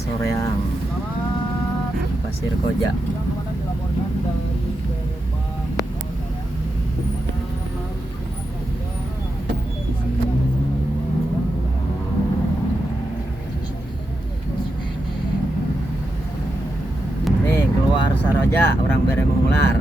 Soreang, Pasir Koja. Nih keluar Saroja, orang bere mengular.